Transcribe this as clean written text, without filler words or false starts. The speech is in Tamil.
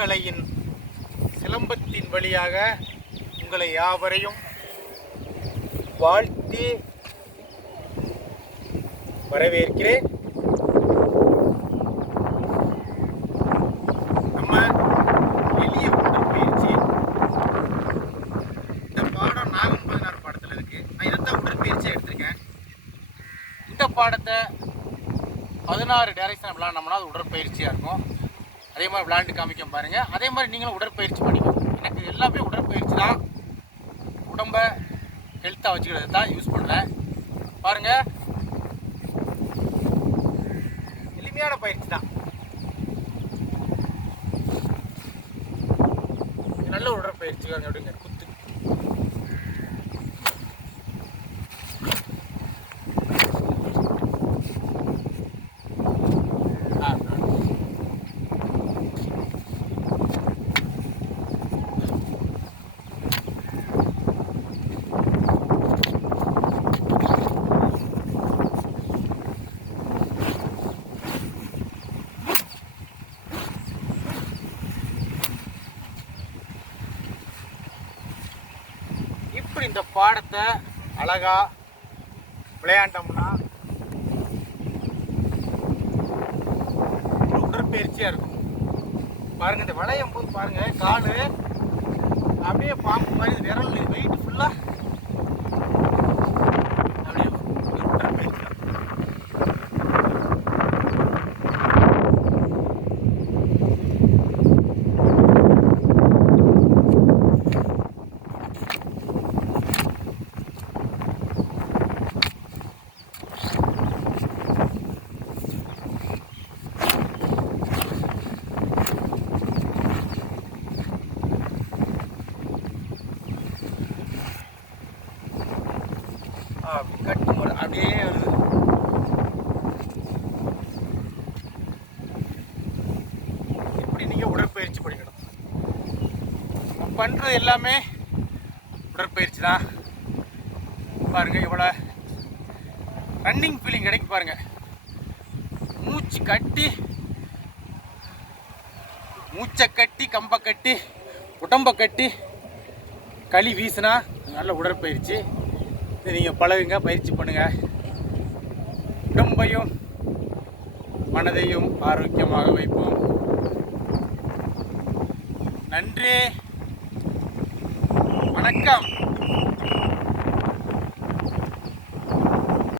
சிற்பக்கலையின் சிலம்பத்தின் வழியாக உங்களை யாவரையும் வாழ்த்தி வரவேற்கிறேன். நம்ம எளிய உடற்பயிற்சி இந்த பாடம் நாகம் 16 பாடத்தில் இருக்குது. நான் இதைத்தான் உடற்பயிற்சியாக எடுத்திருக்கேன். இந்த பாடத்தை 16 டைரக்ஷன் விளாண்டோம்னா அது உடற்பயிற்சியாக இருக்கும். அதே மாதிரி விளையாண்டு காமிக்க பாருங்கள். அதே மாதிரி நீங்களும் உடற்பயிற்சி பண்ணிக்கணும். எனக்கு எல்லாமே உடற்பயிற்சி தான். உடம்பை ஹெல்த்தாக வச்சுக்கிறது தான் யூஸ் பண்ணுறேன். பாருங்கள், எளிமையான பயிற்சி தான். நல்ல உடற்பயிற்சி பாருங்க. அப்படிங்க குத்து இப்படி இந்த பாடத்தை அழகா விளையாண்டோம்னா உடற்பயிற்சியாக இருக்கும். பாருங்கள், இந்த விளையும் போது பாருங்கள், காலு அப்படியே பாம்பு மாதிரி விரல் வெயிட் ஃபுல்லாக அப்படியே உடற்பயிற்சி. கட்டுமுறை அப்படியே வருது. இப்படி நீங்கள் உடற்பயிற்சி பண்ணிக்கணும். பண்ணுறது எல்லாமே உடற்பயிற்சி தான். பாருங்கள், இவ்வளோ ரன்னிங் ஃபீலிங் கிடைக்கு பாருங்கள். மூச்சை கட்டி கம்பை கட்டி உடம்பை கட்டி களி வீசினா நல்ல உடற்பயிற்சி. இதை நீங்கள் பழகுங்க, பயிற்சி பண்ணுங்கள். உடம்பையும் மனதையும் ஆரோக்கியமாக வைப்போம். நன்றி, வணக்கம்.